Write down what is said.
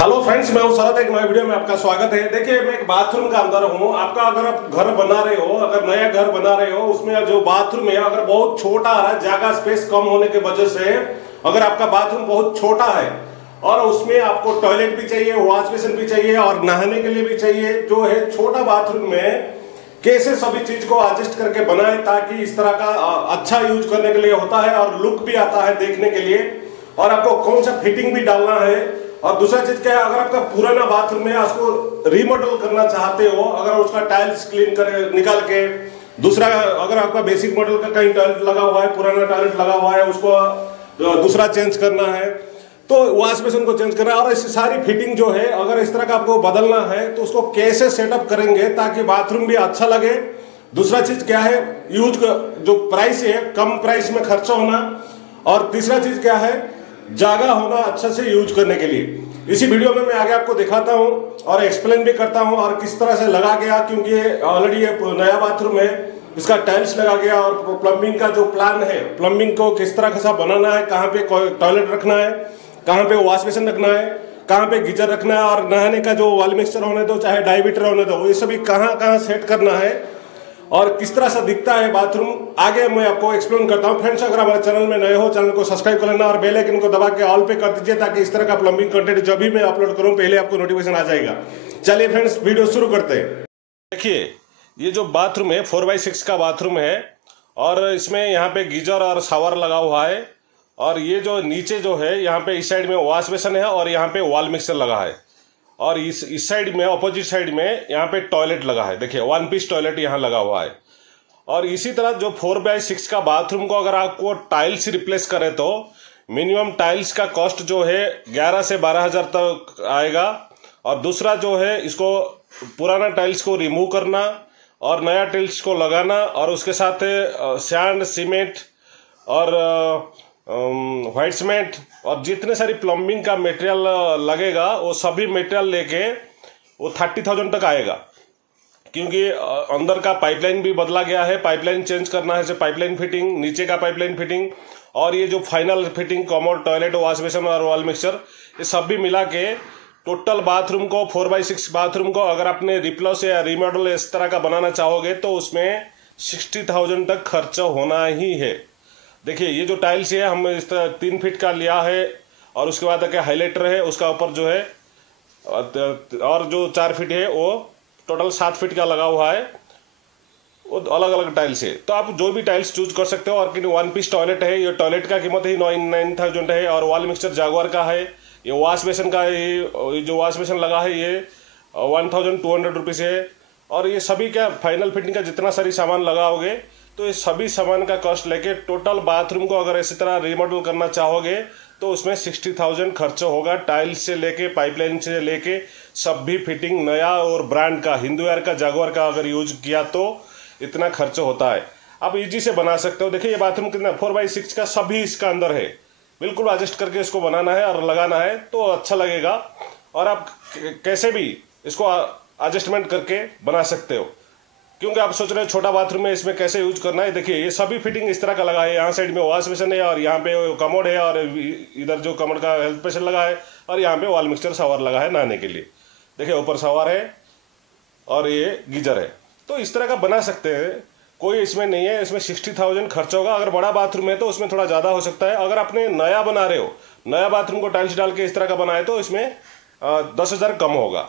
Hello friends, मैं हूं शरद। एक नए वीडियो में आपका स्वागत है। देखिए, मैं एक बाथरूम का अंदर हूं। आपका अगर आप घर बना रहे हो, अगर नया घर बना रहे हो, उसमें जो बाथरूम है अगर बहुत छोटा आ रहा है, जगह स्पेस कम होने की वजह से, अगर आपका बाथरूम बहुत छोटा है और उसमें आपको टॉयलेट भी चाहिए, वॉश बेसिन भी चाहिए और नहाने के लिए भी चाहिए, जो है छोटा बाथरूम में कैसे सभी चीज को एडजस्ट करके बनाए ताकि इस तरह का अच्छा यूज करने के लिए होता है और लुक भी आता है देखने के लिए, और आपको कौन सा फिटिंग भी डालना है। और दूसरा चीज क्या है, अगर आपका पुराना बाथरूम है उसको रीमॉडल करना चाहते हो, अगर उसका टाइल्स क्लीन करे निकाल के, दूसरा अगर आपका बेसिक मॉडल का कहीं टॉयलेट लगा हुआ है, पुराना टॉयलेट लगा हुआ है, उसको दूसरा चेंज करना है, तो वॉश बेसिन को चेंज करना है, और इस सारी फिटिंग जो है अगर इस तरह का आपको बदलना है तो उसको कैसे सेटअप करेंगे ताकि बाथरूम भी अच्छा लगे। दूसरा चीज क्या है, यूज जो प्राइस है कम प्राइस में खर्चा होना, और तीसरा चीज क्या है, जगह होना अच्छे से यूज करने के लिए। इसी वीडियो में मैं आगे आपको दिखाता हूं और एक्सप्लेन भी करता हूं और किस तरह से लगा गया, क्योंकि ऑलरेडी ये नया बाथरूम है, इसका टाइल्स लगा गया, और प्लम्बिंग का जो प्लान है, प्लम्बिंग को किस तरह का बनाना है, कहाँ पे टॉयलेट रखना है, कहाँ पे वॉश बेसिन रखना है, कहाँ पे गीजर रखना है, और नहाने का जो वॉल मिक्सचर होने दो चाहे डायमीटर होने दो, ये सभी कहाँ कहाँ सेट करना है और किस तरह से दिखता है बाथरूम, आगे मैं आपको एक्सप्लेन करता हूं। फ्रेंड्स, अगर हमारे चैनल में नए हो, चैनल को सब्सक्राइब कर लेना और बेल आइकन को दबा के ऑल पे कर दीजिए ताकि इस तरह का प्लम्बिंग कंटेंट जब भी मैं अपलोड करूं पहले आपको नोटिफिकेशन आ जाएगा। चलिए फ्रेंड्स, वीडियो शुरू करते हैं। देखिए, ये जो बाथरूम है 4x6 का बाथरूम है, और इसमें यहाँ पे गीजर और शावर लगा हुआ है, और ये जो नीचे जो है यहाँ पे इस साइड में वॉश बेसिन है और यहाँ पे वॉल मिक्सर लगा है, और इस साइड में अपोजिट साइड में यहाँ पे टॉयलेट लगा है। देखिए, 1 पीस टॉयलेट यहाँ लगा हुआ है। और इसी तरह जो 4x6 का बाथरूम को अगर आपको टाइल्स रिप्लेस करें तो मिनिमम टाइल्स का कॉस्ट जो है 11 से 12 हजार तक आएगा। और दूसरा जो है, इसको पुराना टाइल्स को रिमूव करना और नया टाइल्स को लगाना, और उसके साथ सैंड, सीमेंट और व्हाइट सीमेंट और जितने सारी प्लम्बिंग का मटेरियल लगेगा वो सभी मटेरियल लेके वो 30,000 तक आएगा, क्योंकि अंदर का पाइपलाइन भी बदला गया है, पाइपलाइन चेंज करना है, पाइपलाइन फिटिंग, नीचे का पाइपलाइन फिटिंग, और ये जो final fitting commode, toilet, wash basin और वॉल मिक्सचर, ये सब भी मिला के टोटल बाथरूम को 4x6 बाथरूम को अगर आपने रिप्लेस या रिमॉडल इस तरह का बनाना चाहोगे तो उसमें 60,000 तक खर्चा होना ही है। देखिए, ये जो टाइल्स है हम इस तरह 3 फीट का लिया है, और उसके बाद आके हाईलाइटर है, उसका ऊपर जो है और जो 4 फीट है वो टोटल 7 फीट का लगा हुआ है, वो अलग अलग टाइल्स है। तो आप जो भी टाइल्स चूज कर सकते हो। और 1 पीस टॉयलेट है, ये टॉयलेट का कीमत ही 9,000 है, और वॉल मिक्सचर जागवार का है। ये वॉश बेसिन का, ये जो वॉश बेसिन लगा है ये 1,200 रुपीज़ है। और ये सभी क्या फाइनल फिटिंग का जितना सारी सामान लगाओगे तो ये सभी सामान का कॉस्ट लेके टोटल बाथरूम को अगर इसी तरह रिमॉडल करना चाहोगे तो उसमें 60,000 खर्च होगा। टाइल्स से लेके, पाइपलाइन से लेके सब भी फिटिंग नया और ब्रांड का, हिंदुयार का, जागवार का अगर यूज किया तो इतना खर्च होता है। आप इजी से बना सकते हो। देखिए, ये बाथरूम कितना 4x6 का सभी इसका अंदर है, बिल्कुल एडजस्ट करके इसको बनाना है और लगाना है तो अच्छा लगेगा, और आप कैसे भी इसको एडजस्टमेंट करके बना सकते हो, क्योंकि आप सोच रहे हो छोटा बाथरूम है, इसमें कैसे यूज करना है। देखिए, ये सभी फिटिंग इस तरह का लगा है। यहाँ साइड में वॉश बेसिन है, और यहाँ पे कमोड है, और इधर जो कमोड का हेल्थ पेशेंट लगा है, और यहाँ पे वॉल मिक्सचर शावर लगा है नहाने के लिए। देखिए, ऊपर शावर है और ये गीजर है। तो इस तरह का बना सकते हैं, कोई इसमें नहीं है। इसमें 60,000 खर्च होगा। अगर बड़ा बाथरूम है तो उसमें थोड़ा ज़्यादा हो सकता है। अगर आपने नया बना रहे हो, नया बाथरूम को टाइल्स डाल के इस तरह का बनाए तो इसमें 10,000 कम होगा।